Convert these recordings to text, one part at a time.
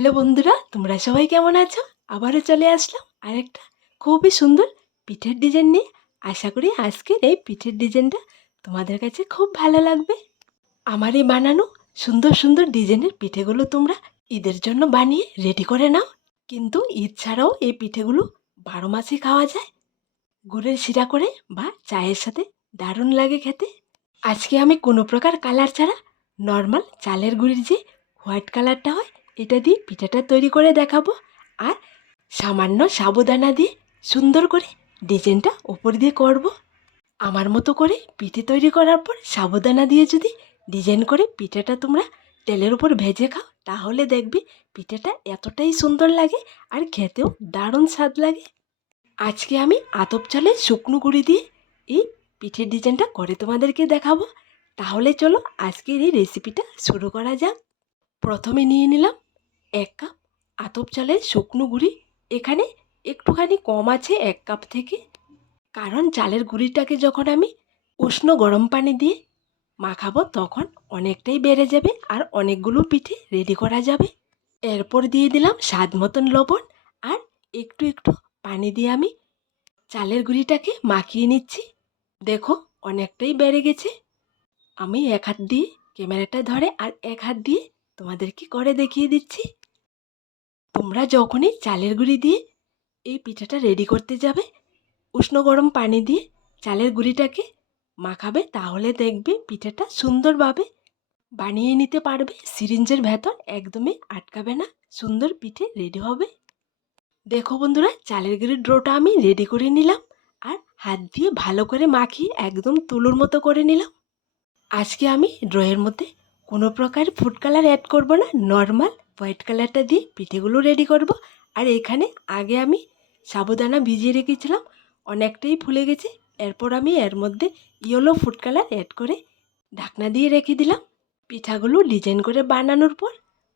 Hello বন্ধুরা, তোমরা সবাই কেমন আছো? আবারও চলে আসলাম আর একটা খুবই সুন্দর পিঠের ডিজাইন নিয়ে। আশা করি আজকের এই পিঠের ডিজাইনটা তোমাদের কাছে খুব ভালো লাগবে। আমার এই বানানো সুন্দর সুন্দর ডিজাইনের পিঠেগুলো তোমরা ঈদের জন্য বানিয়ে রেডি করে নাও। কিন্তু ঈদ ছাড়াও এই পিঠেগুলো বারো মাসে খাওয়া যায়। গুড়ের শিরা করে বা চায়ের সাথে দারুণ লাগে খেতে। আজকে আমি কোনো প্রকার কালার ছাড়া নর্মাল চালের গুড়ির যে হোয়াইট কালারটা হয় এটা দিয়ে পিঠাটা তৈরি করে দেখাবো আর সামান্য সাবুদানা দিয়ে সুন্দর করে ডিজাইনটা ওপর দিয়ে করব। আমার মতো করে পিঠে তৈরি করার পর সাবুদানা দিয়ে যদি ডিজাইন করে পিঠাটা তোমরা তেলের উপর ভেজে খাও, তাহলে দেখবে পিঠাটা এতটাই সুন্দর লাগে আর খেতেও দারুণ স্বাদ লাগে। আজকে আমি আতপ চালের শুকনো গুঁড়ি দিয়ে এই পিঠের ডিজাইনটা করে তোমাদেরকে দেখাবো। তাহলে চলো আজকের এই রেসিপিটা শুরু করা যাক। প্রথমে নিয়ে নিলাম এক কাপ আতপ চালের শুকনো গুঁড়ি, এখানে একটুখানি কম আছে এক কাপ থেকে। কারণ চালের গুঁড়িটাকে যখন আমি উষ্ণ গরম পানি দিয়ে মাখাবো, তখন অনেকটাই বেড়ে যাবে আর অনেকগুলো পিঠে রেডি করা যাবে। এরপর দিয়ে দিলাম স্বাদ মতন লবণ আর একটু একটু পানি দিয়ে আমি চালের গুঁড়িটাকে মাখিয়ে নিচ্ছি। দেখো অনেকটাই বেড়ে গেছে। আমি এক হাত দিয়ে ক্যামেরাটা ধরে আর এক হাত দিয়ে তোমাদেরকে করে দেখিয়ে দিচ্ছি। তোমরা যখনই চালের গুঁড়ি দিয়ে এই পিঠাটা রেডি করতে যাবে, উষ্ণ গরম পানি দিয়ে চালের গুঁড়িটাকে মাখাবে, তাহলে দেখবে পিঠাটা সুন্দরভাবে বানিয়ে নিতে পারবে। সিরিঞ্জের ভেতর একদমই আটকাবে না, সুন্দর পিঠে রেডি হবে। দেখো বন্ধুরা, চালের গুঁড়ির ড্রোটা আমি রেডি করে নিলাম আর হাত দিয়ে ভালো করে মাখিয়ে একদম তুলোর মতো করে নিলাম। আজকে আমি ড্রয়ের মধ্যে কোনো প্রকার ফুড কালার অ্যাড করব না নর্মাল হোয়াইট কালারটা দিয়ে পিঠেগুলো রেডি করব। আর এখানে আগে আমি সাবুদানা ভিজিয়ে রেখেছিলাম, অনেকটাই ফুলে গেছে। এরপর আমি এর মধ্যে ইয়েলো ফুড কালার অ্যাড করে ঢাকনা দিয়ে রেখে দিলাম। পিঠাগুলো ডিজাইন করে বানানোর পর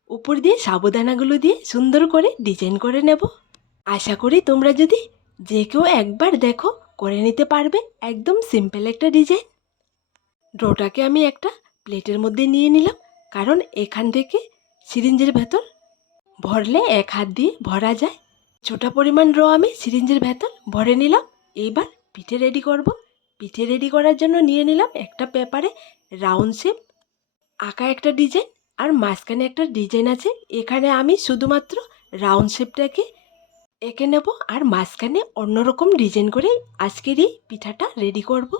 উপর দিয়ে সাবুদানাগুলো দিয়ে সুন্দর করে ডিজাইন করে নেব। আশা করি তোমরা যদি যে কেউ একবার দেখো, করে নিতে পারবে একদম সিম্পল একটা ডিজাইন ড্রোটাকে আমি একটা প্লেটের মধ্যে নিয়ে নিলাম, কারণ এখান থেকে সিরিঞ্জের ভেতর? ভরলে এক হাত দিয়ে ভরা যায়। ছোটা পরিমাণ র আমি সিরিঞ্জের ভেতর ভরে নিলাম। এইবার পিঠে রেডি করব। পিঠে রেডি করার জন্য নিয়ে নিলাম একটা পেপারে রাউন্ড শেপ আঁকা একটা ডিজাইন আর মাঝখানে একটা ডিজাইন আছে। এখানে আমি শুধুমাত্র রাউন্ড শেপটাকে এঁকে নেব আর মাঝখানে অন্যরকম ডিজাইন করে আজকের এই পিঠাটা রেডি করব।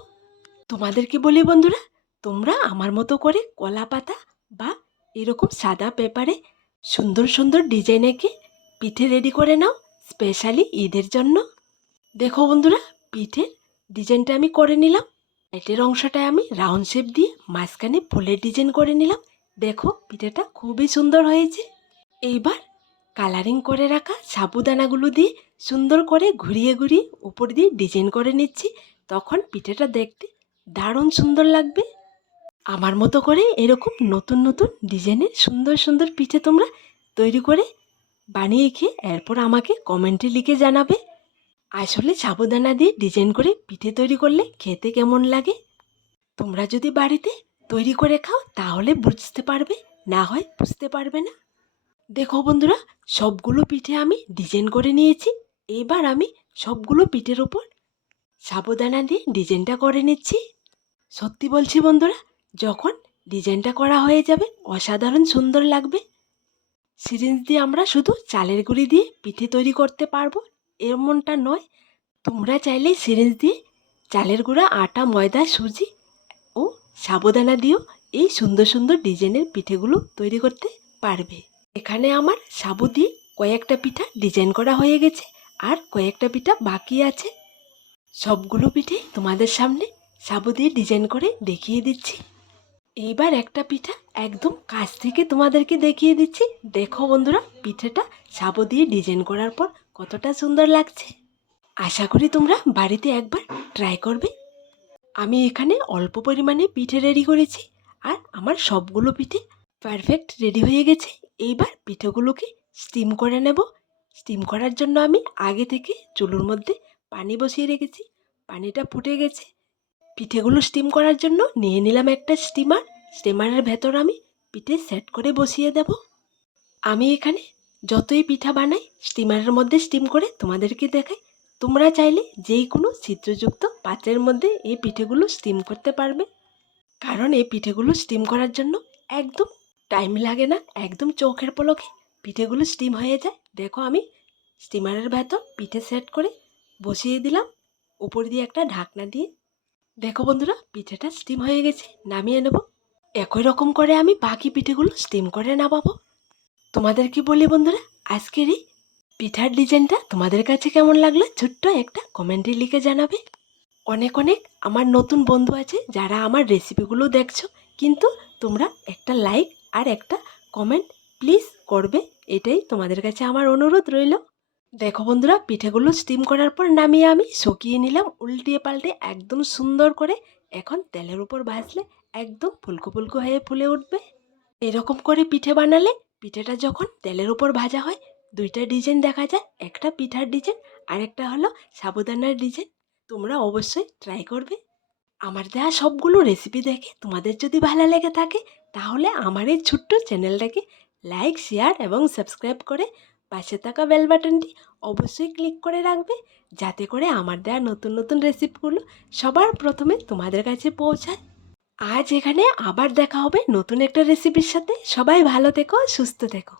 তোমাদেরকে বলি বন্ধুরা, তোমরা আমার মতো করে কলা পাতা বা এরকম সাদা পেপারে সুন্দর সুন্দর ডিজাইন এঁকে পিঠে রেডি করে নাও স্পেশালি ঈদের জন্য। দেখো বন্ধুরা, পিঠের ডিজাইনটা আমি করে নিলাম। পেটের অংশটায় আমি রাউন্ড শেপ দিয়ে মাঝখানে ফুলের ডিজাইন করে নিলাম। দেখো, পিঠেটা খুবই সুন্দর হয়েছে। এইবার কালারিং করে রাখা সাবুদানাগুলো দিয়ে সুন্দর করে ঘুরিয়ে ঘুরিয়ে উপর দিয়ে ডিজাইন করে নিচ্ছি। তখন পিঠেটা দেখতে দারুণ সুন্দর লাগবে। আমার মতো করে এরকম নতুন নতুন ডিজাইনের সুন্দর সুন্দর পিঠে তোমরা তৈরি করে বানিয়ে খেয়ে এরপর আমাকে কমেন্টে লিখে জানাবে। আসলে সাবুদানা দিয়ে ডিজাইন করে পিঠে তৈরি করলে খেতে কেমন লাগে? তোমরা যদি বাড়িতে তৈরি করে খাও তাহলে বুঝতে পারবে, না হয় বুঝতে পারবে না। দেখো বন্ধুরা, সবগুলো পিঠে আমি ডিজাইন করে নিয়েছি। এবার আমি সবগুলো পিঠের ওপর সাবুদানা দিয়ে ডিজাইনটা করে নিচ্ছি। সত্যি বলছি বন্ধুরা যখন ডিজাইনটা করা হয়ে যাবে, অসাধারণ সুন্দর লাগবে। সিরিঞ্জ দিয়ে আমরা শুধু চালের গুঁড়ি দিয়ে পিঠে তৈরি করতে পারব। এমনটা নয়, তোমরা চাইলে সিরিঞ্জ দিয়ে চালের গুঁড়া, আটা, ময়দা, সুজি ও সাবুদানা দিয়েও এই সুন্দর সুন্দর ডিজাইনের পিঠেগুলো তৈরি করতে পারবে। এখানে আমার সাবু দিয়ে কয়েকটা পিঠা ডিজাইন করা হয়ে গেছে আর কয়েকটা পিঠা বাকি আছে। সবগুলো পিঠে তোমাদের সামনে সাবু দিয়ে ডিজাইন করে দেখিয়ে দিচ্ছি। এইবার একটা পিঠা একদম কাছ থেকে তোমাদেরকে দেখিয়ে দিচ্ছি। দেখো বন্ধুরা, পিঠেটা সাবু দিয়ে ডিজাইন করার পর কতটা সুন্দর লাগছে। আশা করি তোমরা বাড়িতে একবার ট্রাই করবে। আমি এখানে অল্প পরিমাণে পিঠে রেডি করেছি আর আমার সবগুলো পিঠে পারফেক্ট রেডি হয়ে গেছে। এইবার পিঠেগুলোকে স্টিম করে নেব। স্টিম করার জন্য আমি আগে থেকে চুলোর মধ্যে পানি বসিয়ে রেখেছি। পানিটা ফুটে গেছে। পিঠেগুলো স্টিম করার জন্য নিয়ে নিলাম একটা স্টিমার স্টিমারের ভেতর আমি পিঠে সেট করে বসিয়ে দেব। আমি এখানে যতই পিঠা বানাই স্টিমারের মধ্যে স্টিম করে তোমাদেরকে দেখাই। তোমরা চাইলে যেই কোনো ছিদ্রযুক্ত পাত্রের মধ্যে এই পিঠেগুলো স্টিম করতে পারবে। কারণ এই পিঠেগুলো স্টিম করার জন্য একদম টাইম লাগে না, একদম চোখের পলকে পিঠেগুলো স্টিম হয়ে যায়। দেখো আমি স্টিমারের ভেতর পিঠে সেট করে বসিয়ে দিলাম। উপর দিয়ে একটা ঢাকনা দিয়ে দেখো বন্ধুরা, পিঠেটা স্টিম হয়ে গেছে, নামিয়ে নেব। একই রকম করে আমি বাকি পিঠেগুলো স্টিম করে নামাবো। তোমাদের কি বলি বন্ধুরা, আজকের এই পিঠার ডিজাইনটা তোমাদের কাছে কেমন লাগল ছোট্ট একটা কমেন্টে লিখে জানাবে। অনেক অনেক আমার নতুন বন্ধু আছে যারা আমার রেসিপিগুলো দেখছ, কিন্তু তোমরা একটা লাইক আর একটা কমেন্ট প্লিজ করবে, এটাই তোমাদের কাছে আমার অনুরোধ রইল। দেখো বন্ধুরা, পিঠেগুলো স্টিম করার পর নামিয়ে আমি শুকিয়ে নিলাম। উল্টিয়ে পাল্টে একদম সুন্দর করে এখন তেলের উপর ভাজলে একদম ফুলকো ফুলকো হয়ে ফুলে উঠবে। এরকম করে পিঠে বানালে পিঠেটা যখন তেলের উপর ভাজা হয়, দুইটা ডিজাইন দেখা যায়। একটা পিঠার ডিজাইন আর একটা হলো সাবুদানার ডিজাইন। তোমরা অবশ্যই ট্রাই করবে। আমার দেওয়া সবগুলো রেসিপি দেখে তোমাদের যদি ভালো লেগে থাকে, তাহলে আমার এই ছোট্ট চ্যানেলটাকে লাইক শেয়ার এবং সাবস্ক্রাইব করে পাশে থাকা বেল বাটনটি অবশ্যই ক্লিক করে রাখবে, যাতে করে আমার দেওয়া নতুন নতুন রেসিপিগুলো সবার প্রথমে তোমাদের কাছে পৌঁছায়। আজ এখানে আবার দেখা হবে নতুন একটা রেসিপির সাথে। সবাই ভালো থেকো, সুস্থ থেকো।